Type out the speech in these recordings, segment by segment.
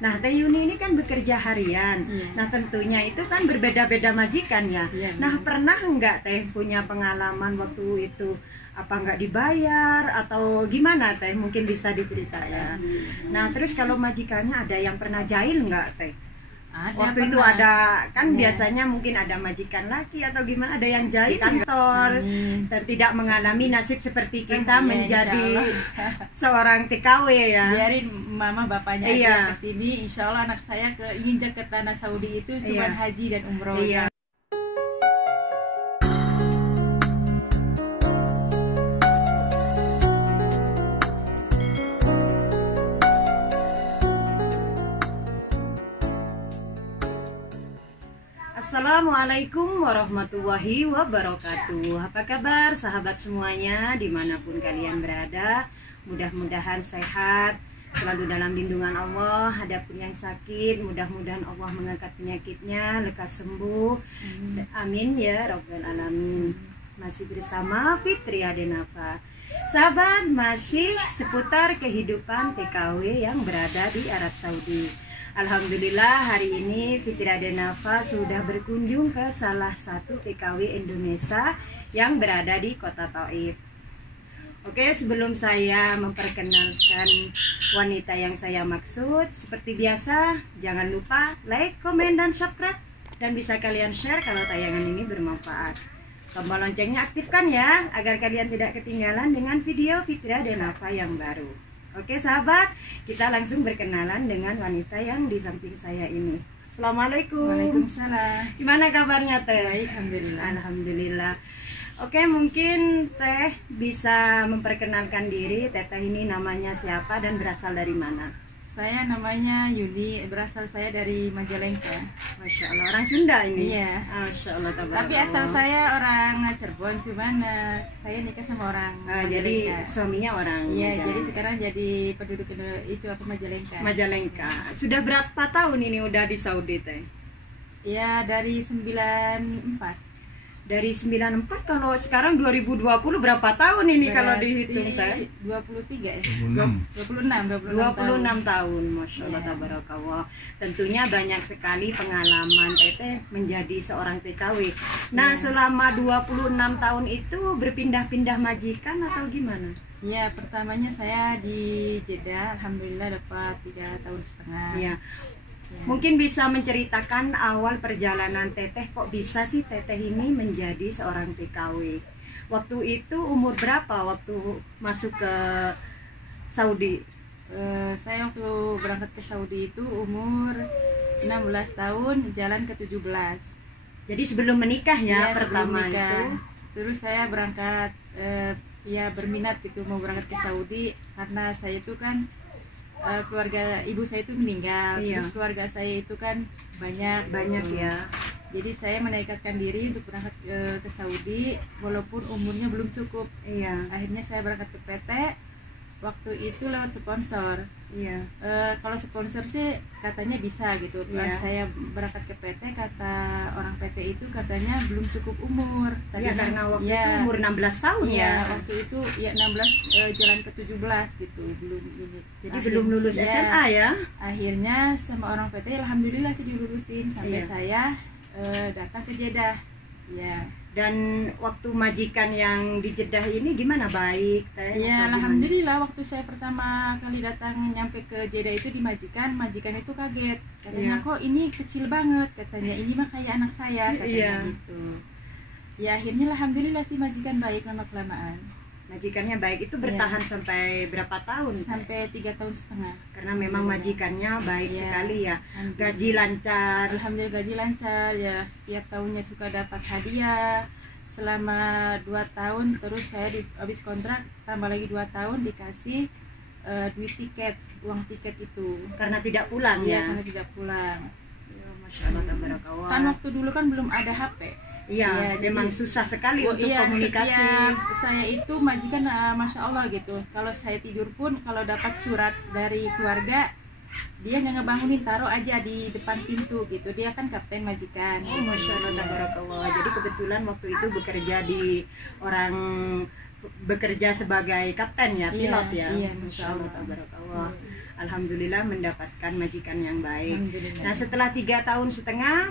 Nah, Teh Yuni ini kan bekerja harian. Nah, tentunya itu kan berbeda-beda majikan ya. Nah, pernah nggak Teh punya pengalaman waktu itu apa nggak dibayar atau gimana Teh? Mungkin bisa diceritakan. Nah, terus kalau majikannya ada yang pernah jahil nggak Teh? Waktu itu ada kan biasanya mungkin ada majikan laki atau gimana, ada yang jahil di kantor dan tidak mengalami nasib seperti kita menjadi seorang TKW ya. Biarin mama bapaknya aja yang kesini, insya Allah anak saya ingin ke tanah Saudi itu cuma haji dan umroh. Assalamualaikum warahmatullahi wabarakatuh. Apa kabar sahabat semuanya dimanapun kalian berada? Mudah-mudahan sehat, selalu dalam lindungan Allah. Adapun yang sakit, mudah-mudahan Allah mengangkat penyakitnya, lekas sembuh. Amin ya Rabbal Alamin. Masih bersama Fitri Adenafa. Sahabat, masih seputar kehidupan TKW yang berada di Arab Saudi. Alhamdulillah hari ini Fitri Adenafa sudah berkunjung ke salah satu TKW Indonesia yang berada di kota Taif. Oke, sebelum saya memperkenalkan wanita yang saya maksud, seperti biasa jangan lupa like, komen, dan subscribe. Dan bisa kalian share kalau tayangan ini bermanfaat. Tombol loncengnya aktifkan ya, agar kalian tidak ketinggalan dengan video Fitri Adenafa yang baru. Oke sahabat, kita langsung berkenalan dengan wanita yang di samping saya ini. Assalamualaikum. Waalaikumsalam. Gimana kabarnya Teh? Baik, alhamdulillah. Alhamdulillah. Oke, mungkin Teh bisa memperkenalkan diri. Teteh ini namanya siapa dan berasal dari mana? Saya namanya Yuni, berasal saya dari Majalengka. Masya Allah, orang Sunda ini? Iya. Masya Allah, tapi asal saya orang Cirebon, cuman saya nikah sama orang Majalengka. Jadi suaminya orang Iya, jadi sekarang jadi penduduk itu apa Majalengka. Majalengka. Sudah berapa tahun ini udah di Saudi Teh? Ya, dari 94. Dari 94, kalau sekarang 2020 berapa tahun ini? Berarti kalau dihitung Teh? 23 ya? 26 tahun. Masya Allah, tabarakallah. Tentunya banyak sekali pengalaman Teteh menjadi seorang TKW. Nah, selama 26 tahun itu berpindah-pindah majikan atau gimana? Ya, pertamanya saya di Jeddah, alhamdulillah dapat 3,5 tahun. Iya. Mungkin bisa menceritakan awal perjalanan Teteh, kok bisa sih Teteh ini menjadi seorang TKW? Waktu itu umur berapa waktu masuk ke Saudi? Saya waktu berangkat ke Saudi itu umur 16 tahun, jalan ke 17. Jadi sebelum menikah ya, pertama itu? Terus saya berangkat, ya berminat gitu mau berangkat ke Saudi, karena saya itu kan keluarga ibu saya itu meninggal, terus keluarga saya itu kan banyak ya. Jadi saya menekadkan diri untuk berangkat ke Saudi walaupun umurnya belum cukup. Akhirnya saya berangkat ke PT. Waktu itu lewat sponsor. Kalau sponsor sih katanya bisa gitu. Pas saya berangkat ke PT, kata orang PT itu katanya belum cukup umur. Tapi karena waktu itu umur 16 tahun ya. Waktu itu ya 16 jalan ke 17 gitu, belum ini. Jadi belum lulus SMA ya. Akhirnya sama orang PT alhamdulillah sih dilulusin sampai saya datang ke Jeddah. Dan waktu majikan yang di Jeddah ini gimana, baik Teh? Ya alhamdulillah, waktu saya pertama kali datang nyampe ke Jeddah itu di majikan itu kaget. Katanya kok ini kecil banget, katanya ini mah kayak anak saya, katanya gitu. Ya akhirnya alhamdulillah sih majikan baik lama-kelamaan. Majikannya baik itu bertahan sampai berapa tahun? Sampai 3,5 tahun. Karena memang majikannya baik sekali ya. Gaji lancar. Alhamdulillah gaji lancar ya, setiap tahunnya suka dapat hadiah. Selama 2 tahun terus saya habis kontrak tambah lagi 2 tahun dikasih duit tiket, uang tiket itu. Karena tidak pulang ya. Karena tidak pulang. Ya, Masya Allah, tabarakallah. Kan waktu dulu kan belum ada HP. Iya, memang susah sekali untuk komunikasi. Saya itu majikan Masya Allah gitu. Kalau saya tidur pun kalau dapat surat dari keluarga dia nggak ngebangunin, taruh aja di depan pintu gitu. Dia kan kapten majikan. Oh, Masya Allah, tabarakallah. Jadi kebetulan waktu itu bekerja sebagai kapten ya, pilot ya. Iya, Masya Allah, tabarakallah. Alhamdulillah mendapatkan majikan yang baik. Nah, setelah 3,5 tahun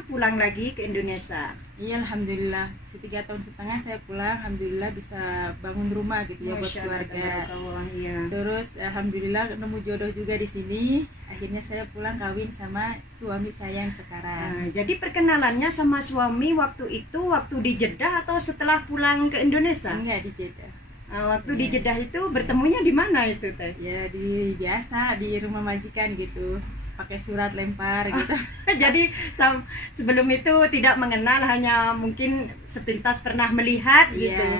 pulang lagi ke Indonesia. Iya, alhamdulillah. 3,5 tahun saya pulang, alhamdulillah bisa bangun rumah gitu ya buat keluarga. Iya. Terus alhamdulillah nemu jodoh juga di sini. Akhirnya saya pulang kawin sama suami saya yang sekarang. Nah, jadi perkenalannya sama suami waktu di Jeddah atau setelah pulang ke Indonesia? Enggak, di Jeddah. Waktu di Jeddah itu bertemunya di mana itu teh? Ya biasa di rumah majikan gitu, pakai surat lempar gitu. Jadi sebelum itu tidak mengenal, hanya mungkin sepintas pernah melihat gitu.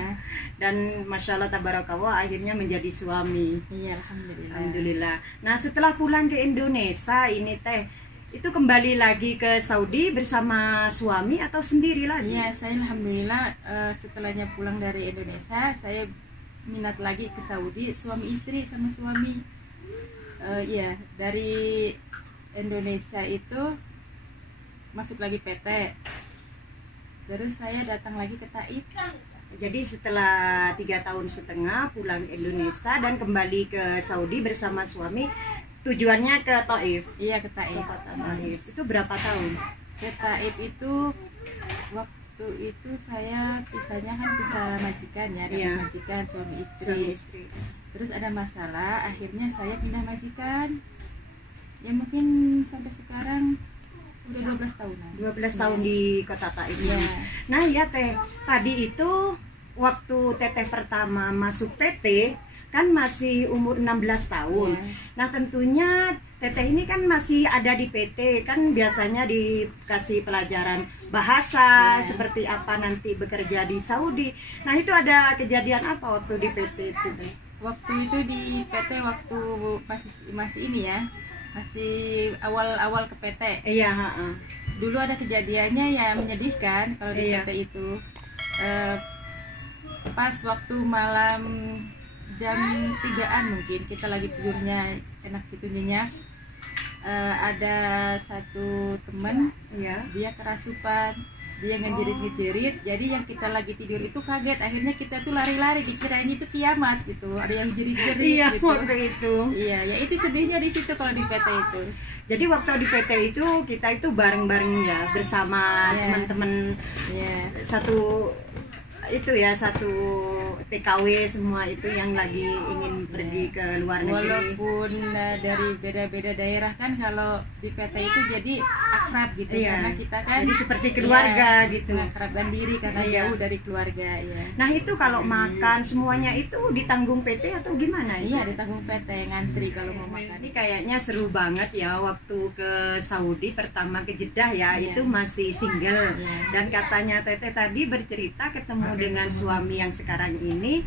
Dan Masya Allah tabarakallah akhirnya menjadi suami. Iya, alhamdulillah. Alhamdulillah. Nah, setelah pulang ke Indonesia ini teh, itu kembali lagi ke Saudi bersama suami atau sendiri lagi? Iya, saya alhamdulillah setelahnya pulang dari Indonesia saya minat lagi ke Saudi, suami istri sama suami. Iya, dari Indonesia itu masuk lagi PT, terus saya datang lagi ke Taif. Jadi setelah 3,5 tahun pulang ke Indonesia dan kembali ke Saudi bersama suami, tujuannya ke Taif. Iya, ke Taif. Itu berapa tahun? Ke Taif itu waktu itu saya pisahnya kan pisah majikan ya, ada majikan suami istri. Terus ada masalah, akhirnya saya pindah majikan. Ya mungkin sampai sekarang udah 12 tahunan. 12 tahun di kota Taif. Ya. Nah ya teh, tadi itu waktu teteh pertama masuk PT kan masih umur 16 tahun. Nah tentunya teteh ini kan masih ada di PT, kan biasanya dikasih pelajaran bahasa seperti apa nanti bekerja di Saudi. Nah itu ada kejadian apa waktu di PT itu? Waktu itu di PT waktu masih ini ya, masih awal ke PT. Iya. Dulu ada kejadiannya ya menyedihkan kalau di PT itu. Pas waktu malam jam 3-an mungkin kita lagi tidurnya enak gitu nyenyak. Ada satu teman, dia kerasupan, dia ngejerit-ngejerit. Jadi yang kita lagi tidur itu kaget, akhirnya kita tuh lari-lari, dikirain itu kiamat gitu. Ada yang jerit-jerit gitu. Waktu itu. Iya, ya itu sedihnya di situ kalau di PT itu. Jadi waktu di PT itu kita itu bareng-bareng ya bersama teman-teman satu TKW semua itu yang lagi ingin pergi ke luar negeri. Walaupun dari beda-beda daerah kan, kalau di PT itu jadi akrab gitu, karena kita kan jadi seperti keluarga gitu. Akrabkan diri karena jauh dari keluarga ya. Nah itu kalau makan semuanya itu ditanggung PT atau gimana? Iya, ditanggung PT, ngantri kalau mau makan. Ini kayaknya seru banget ya waktu ke Saudi pertama ke Jeddah ya, itu masih single. Dan katanya Teteh tadi bercerita ketemu dengan suami yang sekarang ini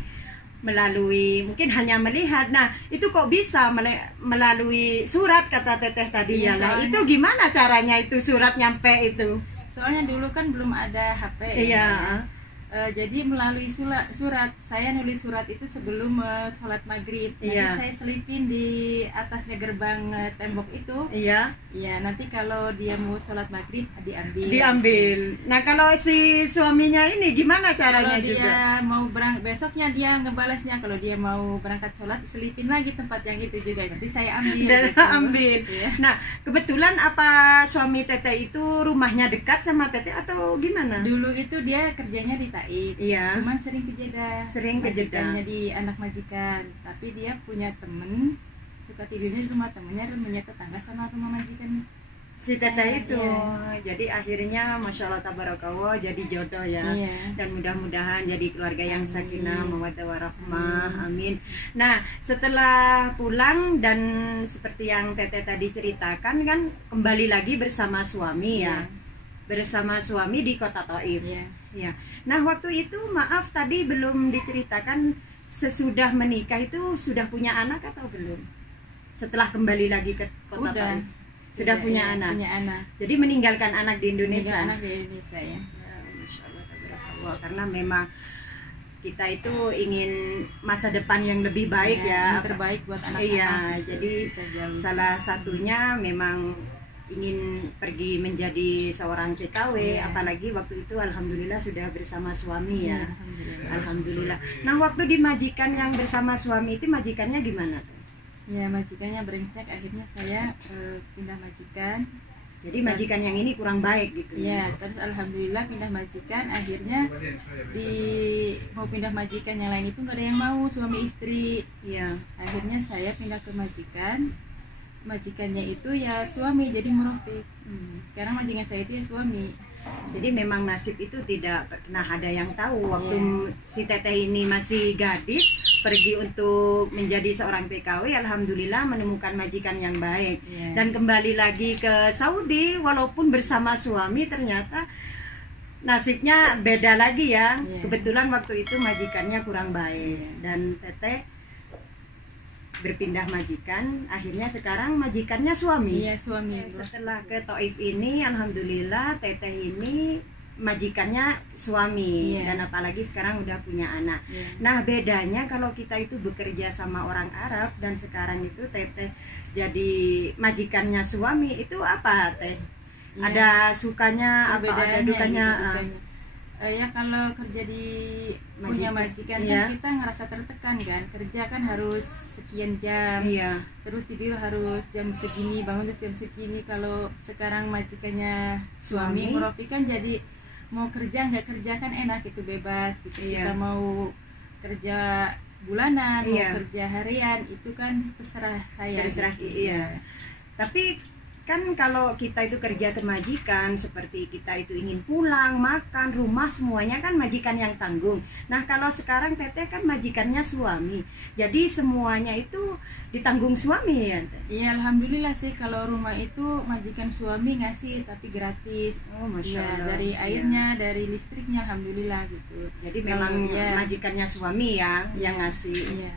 melalui mungkin hanya melihat. Nah itu kok bisa melalui surat kata Teteh tadi ya. Nah itu gimana caranya itu surat nyampe itu? Soalnya dulu kan belum ada HP. Jadi melalui surat, saya nulis surat itu sebelum sholat maghrib. Nanti saya selipin di atasnya gerbang tembok itu. Iya, nanti kalau dia mau sholat maghrib diambil. Nah kalau si suaminya ini gimana caranya kalau juga? Dia mau besoknya dia ngebalasnya, kalau dia mau berangkat sholat selipin lagi tempat yang itu juga. Nanti saya ambil. Ambil. Nah kebetulan apa suami Teteh itu rumahnya dekat sama Teteh atau gimana? Dulu itu dia kerjanya di cuman sering ke Jeddah. Majikannya di anak majikan, tapi dia punya temen suka tidurnya di rumah rumahnya tetangga sama rumah majikan si Teteh itu. Jadi akhirnya Masya Allah tabarakallah jadi jodoh ya. Dan mudah-mudahan jadi keluarga yang sakinah mawaddah warahmah. Amin. Nah setelah pulang dan seperti yang Teteh tadi ceritakan kan kembali lagi bersama suami bersama suami di kota Taif. Nah waktu itu maaf tadi belum diceritakan, sesudah menikah itu sudah punya anak atau belum? Setelah kembali lagi ke kota Taif sudah punya anak. Jadi meninggalkan anak di Indonesia. Anak di Indonesia ya. Masya Allah, karena memang kita itu ingin masa depan yang lebih baik ya, yang terbaik buat anak-anak. Iya, jadi salah satunya memang ingin pergi menjadi seorang TKW, apalagi waktu itu alhamdulillah sudah bersama suami ya. Alhamdulillah. Nah, waktu di majikan yang bersama suami itu majikannya gimana tuh? Ya, majikannya brengsek, akhirnya saya pindah majikan. Jadi majikan yang ini kurang baik gitu ya. Terus alhamdulillah pindah majikan, akhirnya mau pindah majikan yang lain itu nggak ada yang mau, suami istri. Iya. Akhirnya saya pindah ke majikannya itu ya suami, jadi merofik. Sekarang majikan saya itu ya suami. Jadi memang nasib itu tidak pernah ada yang tahu. Waktu si Teteh ini masih gadis pergi untuk menjadi seorang TKW, alhamdulillah menemukan majikan yang baik. Dan kembali lagi ke Saudi walaupun bersama suami, ternyata nasibnya beda lagi ya. Kebetulan waktu itu majikannya kurang baik dan Teteh berpindah majikan, akhirnya sekarang majikannya suami. Iya, suami. Setelah ke Taif ini alhamdulillah Teteh ini majikannya suami, dan apalagi sekarang udah punya anak. Nah, bedanya kalau kita itu bekerja sama orang Arab dan sekarang itu Teteh jadi majikannya suami, itu apa Teh? Ada sukanya, apa ada dukanya? Ya kalau kerja di punya majikan kan kita ngerasa tertekan kan, kerja kan harus sekian jam, terus tidur harus jam segini, bangun terus jam segini. Kalau sekarang majikannya suami merofik kan, jadi mau kerja nggak kerja kan enak gitu, bebas gitu. Kita mau kerja bulanan, mau kerja harian, itu kan terserah saya. Terserah gitu. Tapi kan kalau kita itu kerja ke majikan, seperti kita itu ingin pulang, makan, rumah, semuanya kan majikan yang tanggung. Nah, kalau sekarang Teteh kan majikannya suami, jadi semuanya itu ditanggung suami ya? Iya, alhamdulillah sih, kalau rumah itu majikan suami ngasih tapi gratis. Oh, Masya Allah. Dari airnya, dari listriknya, alhamdulillah gitu. Jadi memang majikannya suami yang ngasih.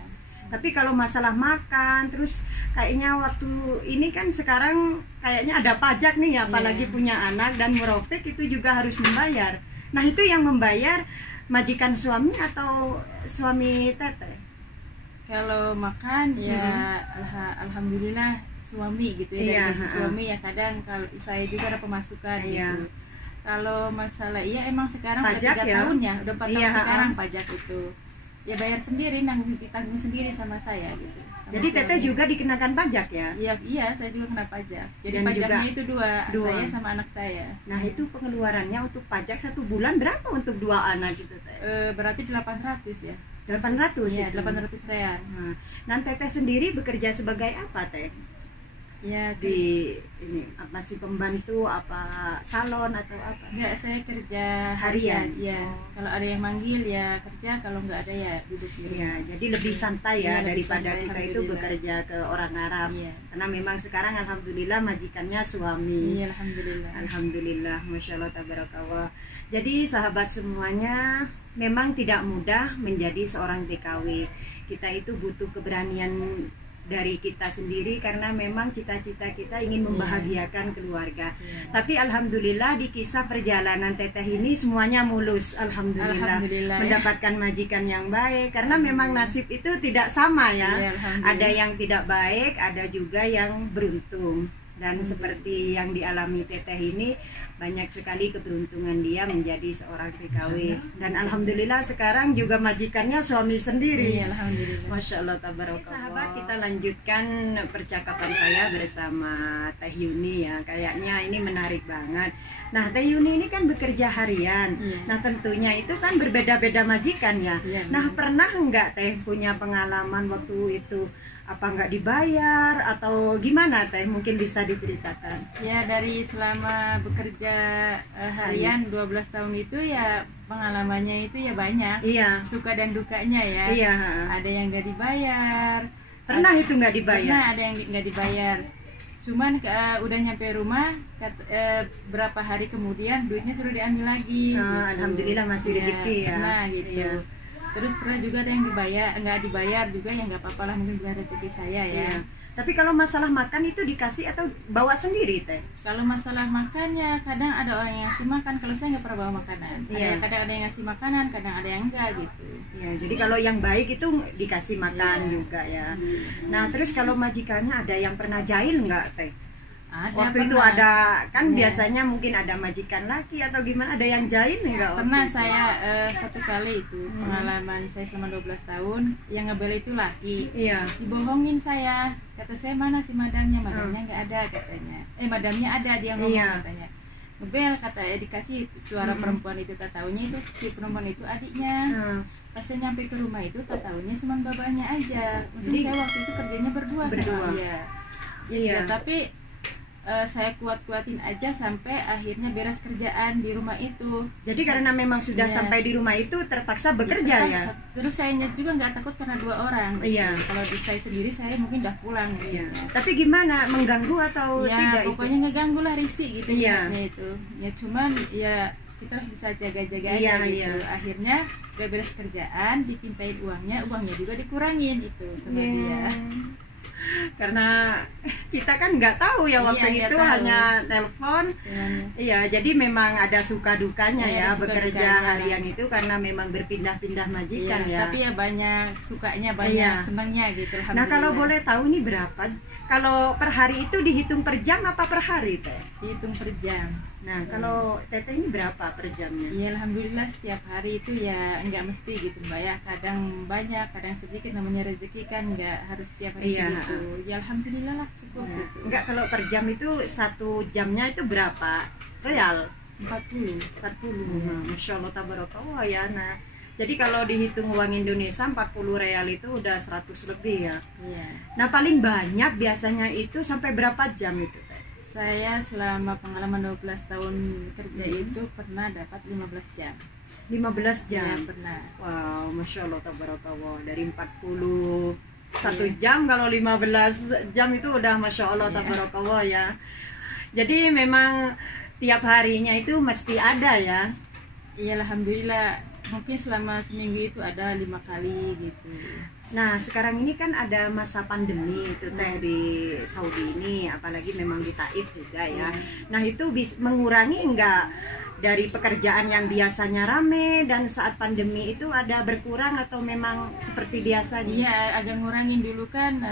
Tapi kalau masalah makan, terus kayaknya waktu ini kan sekarang kayaknya ada pajak nih, apalagi punya anak dan merofik itu juga harus membayar. Nah, itu yang membayar majikan suami atau suami Teteh? Kalau makan ya alhamdulillah suami gitu ya, dari suami ya. Kadang kalau saya juga ada pemasukan gitu. Kalau masalah emang sekarang pajak udah 3 tahun ya, udah 4 tahun sekarang pajak itu. Ya bayar sendiri, ditanggung sendiri sama saya gitu. Jadi Teteh juga dikenakan pajak ya? Iya, saya juga kena pajak. Jadi dan pajaknya juga itu dua, saya sama anak saya. Nah, itu pengeluarannya untuk pajak 1 bulan berapa untuk 2 anak gitu Teh? Berarti 800 ya. 800 ya, 800 real. Nah, Teteh sendiri bekerja sebagai apa Teh? Ya, di ini masih pembantu, apa salon atau apa? Enggak, saya kerja harian. Ya, kalau ada yang manggil ya kerja, kalau nggak ada ya duduk di rumah. Ya, jadi lebih santai ya, daripada kita itu bekerja ke orang Arab. Karena memang sekarang alhamdulillah majikannya suami. Iya, alhamdulillah. Alhamdulillah, Masya Allah, tabarakallah. Jadi sahabat semuanya, memang tidak mudah menjadi seorang TKW. Kita itu butuh keberanian dari kita sendiri, karena memang cita-cita kita ingin membahagiakan keluarga. Tapi alhamdulillah di kisah perjalanan Teteh ini semuanya mulus, alhamdulillah mendapatkan majikan yang baik, karena memang nasib itu tidak sama ya. Ada yang tidak baik, ada juga yang beruntung. Dan seperti yang dialami Teteh ini, banyak sekali keberuntungan dia menjadi seorang TKW. Dan alhamdulillah sekarang juga majikannya suami sendiri. Alhamdulillah. Masya Allah, tabarakallah. Sahabat, kita lanjutkan percakapan saya bersama Teh Yuni ya. Kayaknya ini menarik banget. Nah, Teh Yuni ini kan bekerja harian. Nah, tentunya itu kan berbeda-beda majikan ya. Nah, pernah enggak Teh punya pengalaman waktu itu apa nggak dibayar atau gimana Teh? Mungkin bisa diceritakan. Ya, dari selama bekerja harian 12 tahun itu ya pengalamannya itu ya banyak. Suka dan dukanya ya. Ada yang nggak dibayar. Pernah itu nggak dibayar? Pernah ada yang nggak dibayar. Cuman udah nyampe rumah berapa hari kemudian duitnya suruh diambil lagi. Gitu. Alhamdulillah masih rezeki ya. Nah gitu. Terus pernah juga ada yang nggak dibayar juga, ya nggak apa-apa lah, mungkin bukan rezeki saya ya. Tapi kalau masalah makan itu dikasih atau bawa sendiri teh? Kalau masalah makannya kadang ada orang yang ngasih makan, kalau saya nggak pernah bawa makanan. Iya. Kadang ada yang ngasih makanan, kadang ada yang enggak gitu. Ya, jadi kalau yang baik itu dikasih makan Iya. juga ya. Nah, terus kalau majikannya ada yang pernah jahil nggak teh? Ada, Waktu itu pernah. ada kan Iya. biasanya mungkin ada majikan laki atau gimana, ada yang jahil nggak? waktu Pernah itu? saya satu kali itu pengalaman saya selama 12 tahun yang ngebel itu laki. Iya. Dibohongin saya, kata saya mana si madamnya nggak ada katanya. Madamnya ada, dia ngomong Iya. katanya. Ngebel kata dikasih suara perempuan itu, tak taunya itu si perempuan itu adiknya. Hmm. Pas saya nyampe ke rumah itu tak taunya cuma bapaknya aja. Untung Jadi- saya waktu itu kerjanya berdua Berdua. sama dia. Iya. Tapi saya kuat-kuatin aja sampai akhirnya beres kerjaan di rumah itu. Jadi karena memang sudah Iya. sampai di rumah itu terpaksa bekerja ya. Terus saya juga nggak takut karena 2 orang. Iya. Kalau di saya sendiri saya mungkin udah pulang. Iya. Tapi gimana, mengganggu atau Ya tidak pokoknya nggak ganggu lah, risih gitu Iya. lihatnya itu. Ya cuman ya kita harus bisa jaga-jaga Iya, aja gitu. iya. Akhirnya udah beres kerjaan, dipintain uangnya juga dikurangin itu sama Iya. dia. Karena kita kan nggak tahu ya waktu Iya, nggak itu tahu. hanya telepon. Cuman, Iya, jadi memang ada suka dukanya Iya, ya ada suka bekerja dukanya. harian itu karena memang berpindah-pindah majikan iya, ya. tapi ya banyak sukanya, banyak Iya. senangnya gitu. Nah, kalau alhamdulillah. boleh tahu ini berapa? Kalau per hari itu dihitung per jam apa per hari teh? Dihitung per jam. Nah, kalau teteh ini berapa per jamnya? Iya, alhamdulillah setiap hari itu ya nggak mesti gitu mbak ya, kadang banyak kadang sedikit, namanya rezeki kan nggak harus setiap hari Iya. segitu. Ya alhamdulillah lah cukup Nah, gitu. enggak, kalau per jam itu 1 jamnya itu berapa? Real? 40. 40. Nah, Masya Allah tabarakallah ya. Nah, jadi kalau dihitung uang Indonesia 40 real itu udah 100 lebih ya. Iya. Nah, paling banyak biasanya itu sampai berapa jam itu teh? Saya selama pengalaman 12 tahun kerja itu pernah dapat 15 jam. 15 Ya, jam. pernah. Wow, Masya Allah tabarakallah. Dari 40 Iya. jam, kalau 15 jam itu udah Masya Allah Iya. tabarakallah ya. Jadi memang tiap harinya itu mesti ada ya. Iya, alhamdulillah. Mungkin selama seminggu itu ada 5 kali gitu. Nah, sekarang ini kan ada masa pandemi itu teh di Saudi ini, apalagi memang di Taif juga ya. Nah, itu mengurangi enggak dari pekerjaan yang biasanya rame dan saat pandemi itu ada berkurang atau memang seperti biasanya? Iya, agak ngurangin dulu kan.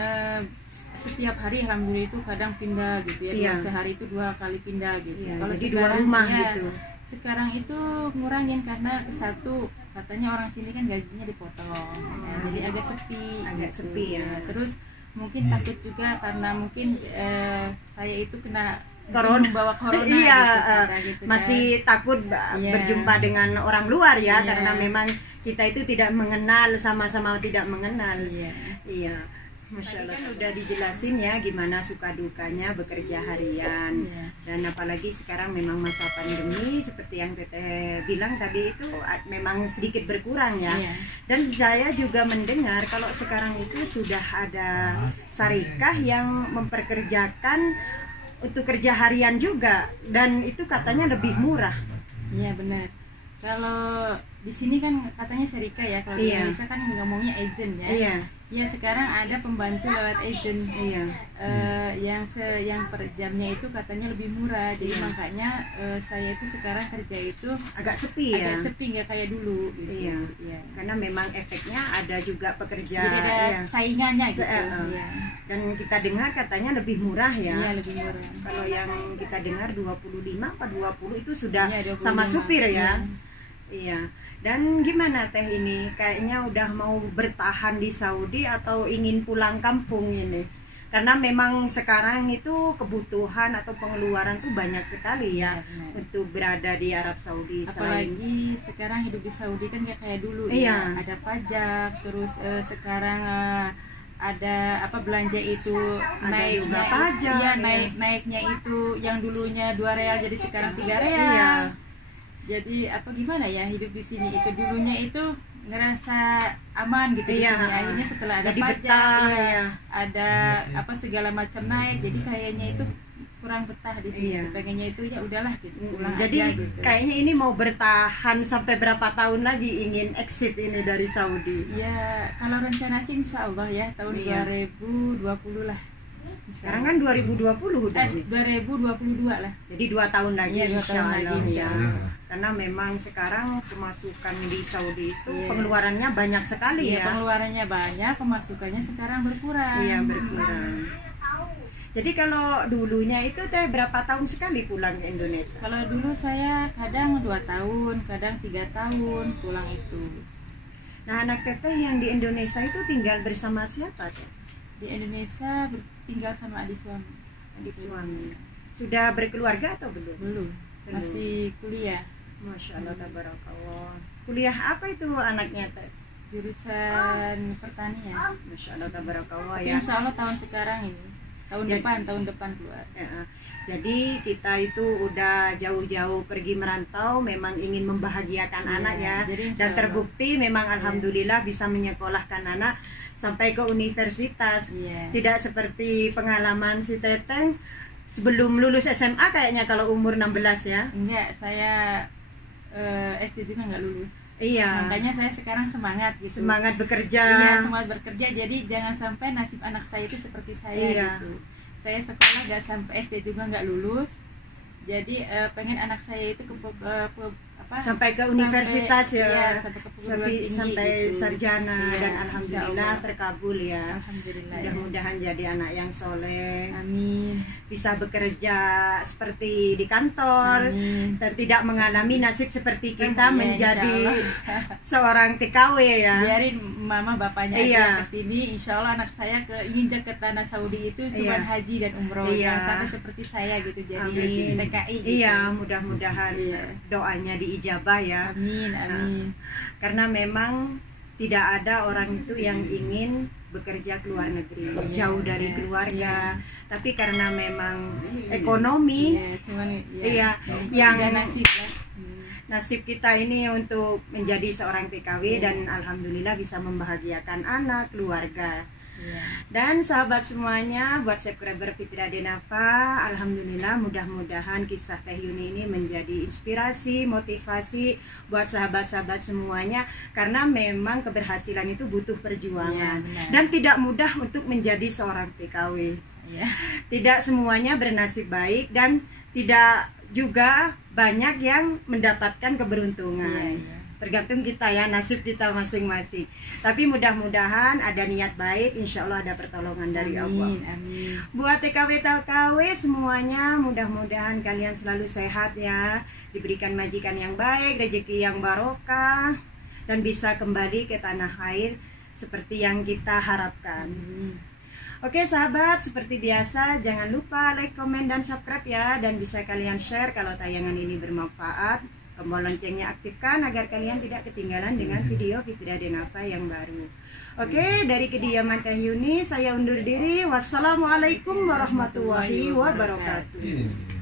Setiap hari alhamdulillah itu kadang pindah gitu ya. Iya. Sehari itu 2 kali pindah gitu. Iya, Kalau jadi 2 sekarang, rumah ya, gitu. sekarang itu ngurangin karena satu, katanya orang sini kan gajinya dipotong. Ya, jadi agak sepi. Agak gitu. sepi ya. Terus mungkin takut juga karena mungkin saya itu kena Corona. membawa corona. Iya, gitu, kata gitu kan. masih takut Iya. berjumpa dengan orang luar ya, Iya. karena memang kita itu tidak mengenal, sama-sama tidak mengenal. Iya. Iya. Masya Allah, kan udah dijelasin ya gimana suka dukanya bekerja harian. Iya. Dan apalagi sekarang memang masa pandemi seperti yang Teteh bilang tadi itu memang sedikit berkurang ya. Iya. Dan saya juga mendengar kalau sekarang itu sudah ada syarikah yang memperkerjakan untuk kerja harian juga, dan itu katanya lebih murah. Iya, benar. Kalau di sini kan katanya syarikah ya, kalau di Iya. Indonesia kan ngomongnya agent ya. Iya, Ya sekarang ada pembantu lewat agent. iya. Yang per jamnya itu katanya lebih murah. Jadi Iya. makanya saya itu sekarang kerja itu Agak sepi ya. agak sepi, nggak kayak dulu gitu. Iya. Iya. Karena memang efeknya ada juga pekerja. Jadi ada Iya. saingannya gitu. Iya. Dan kita dengar katanya lebih murah ya. Iya, lebih murah. Kalau yang kita dengar 25 apa 20 itu sudah Iya, 25. sama supir ya. Iya. Iya. Dan gimana Teh ini? Kayaknya udah mau bertahan di Saudi atau ingin pulang kampung ini? Karena memang sekarang itu kebutuhan atau pengeluaran tuh banyak sekali ya, Iya, benar. untuk berada di Arab Saudi. Apalagi sekarang hidup di Saudi kan nggak kayak dulu Iya. ya. Ada pajak, terus sekarang ada apa, belanja itu naiknya juga pajak, iya, ya. naiknya itu yang dulunya 2 real jadi sekarang 3 real. Iya. Jadi apa gimana ya, hidup di sini itu dulunya itu ngerasa aman gitu Iya. di sini. Akhirnya setelah ada Jadi pajak, betah, iya, ya. ada apa segala macam naik, jadi kayaknya itu kurang betah di sini. Iya. Pengennya itu ya udahlah gitu, pulang Jadi aja gitu. kayaknya ini mau bertahan sampai berapa tahun lagi ingin exit ini dari Saudi? Ya, kalau rencana sih insya Allah ya tahun Iya. 2020 lah. Sekarang kan 2020 udah. 2022 lah. Jadi 2 tahun lagi, Iya, 2 tahun lagi, ya. Iya. Karena memang sekarang pemasukan di Saudi itu pengeluarannya banyak sekali ya. Pengeluarannya banyak, pemasukannya sekarang berkurang. Iya, berkurang. Jadi kalau dulunya itu teh berapa tahun sekali pulang ke Indonesia? Kalau dulu saya kadang 2 tahun, kadang 3 tahun pulang itu. Nah, anak teteh yang di Indonesia itu tinggal bersama siapa teh? Di Indonesia tinggal sama adik suami. Adik suami. Sudah berkeluarga atau belum? Belum. Masih kuliah. Masya Allah, tabarakallah. Kuliah apa itu anaknya teh? Jurusan pertanian. Masya Allah, tabarakallah Tapi ya. insya Allah tahun sekarang ini. Tahun depan keluar. Ya, jadi kita itu udah jauh-jauh pergi merantau, memang ingin membahagiakan anak ya. Jadi insya Dan Allah. terbukti memang alhamdulillah bisa menyekolahkan anak sampai ke universitas. Iya. Tidak seperti pengalaman si Teteng sebelum lulus SMA kayaknya kalau umur 16 ya. Enggak, saya SD juga nggak lulus. Iya. Makanya saya sekarang semangat gitu. Semangat bekerja. Iya, semangat bekerja. Jadi jangan sampai nasib anak saya itu seperti saya Iya. gitu. Saya sekolah nggak sampai SD juga nggak lulus. Jadi pengen anak saya itu Sampai ke universitas ya. Iya, sampai ke perguruan tinggi sampai gitu. sarjana. Iya, Dan alhamdulillah insya Allah. terkabul ya. Alhamdulillah. Ya. Mudah-mudahan jadi anak yang soleh, Amin. bisa bekerja seperti di kantor, Amin. dan tidak mengalami nasib seperti kita Iya, menjadi insya seorang TKW ya. Biarin mama bapaknya Iya. aja kesini. Insya Allah anak saya injak ke tanah Saudi itu cuma Iya. haji dan umroh. Iya. Jangan sampai seperti saya gitu jadi Amin. TKI. Gitu. Iya, mudah-mudahan Iya. doanya diijabah ya. Amin, amin. Karena memang tidak ada orang itu yang ingin bekerja ke luar negeri, jauh dari keluarga. Tapi karena memang ekonomi, Iya, cuman iya, yang yang nasib lah. nasib kita ini untuk menjadi seorang TKW dan alhamdulillah bisa membahagiakan anak, keluarga. Iya. Dan sahabat semuanya, buat subscriber Fitria Denafa, alhamdulillah mudah-mudahan kisah Teh Yuni ini menjadi inspirasi, motivasi buat sahabat-sahabat semuanya, karena memang keberhasilan itu butuh perjuangan. Iya, benar. Dan tidak mudah untuk menjadi seorang TKW. Iya. Tidak semuanya bernasib baik dan tidak juga banyak yang mendapatkan keberuntungan. Iya. Tergantung kita ya, nasib kita masing-masing. Tapi mudah-mudahan ada niat baik, insya Allah ada pertolongan dari Allah. Amin, amin. Buat TKW semuanya, mudah-mudahan kalian selalu sehat ya, diberikan majikan yang baik, rezeki yang barokah, dan bisa kembali ke tanah air seperti yang kita harapkan. Oke sahabat, seperti biasa jangan lupa like, komen, dan subscribe ya. Dan bisa kalian share kalau tayangan ini bermanfaat. Tombol loncengnya aktifkan agar kalian tidak ketinggalan dengan video Fitria Denafa yang baru. Oke, dari kediaman Teh Yuni saya undur diri. Wassalamualaikum warahmatullahi wabarakatuh.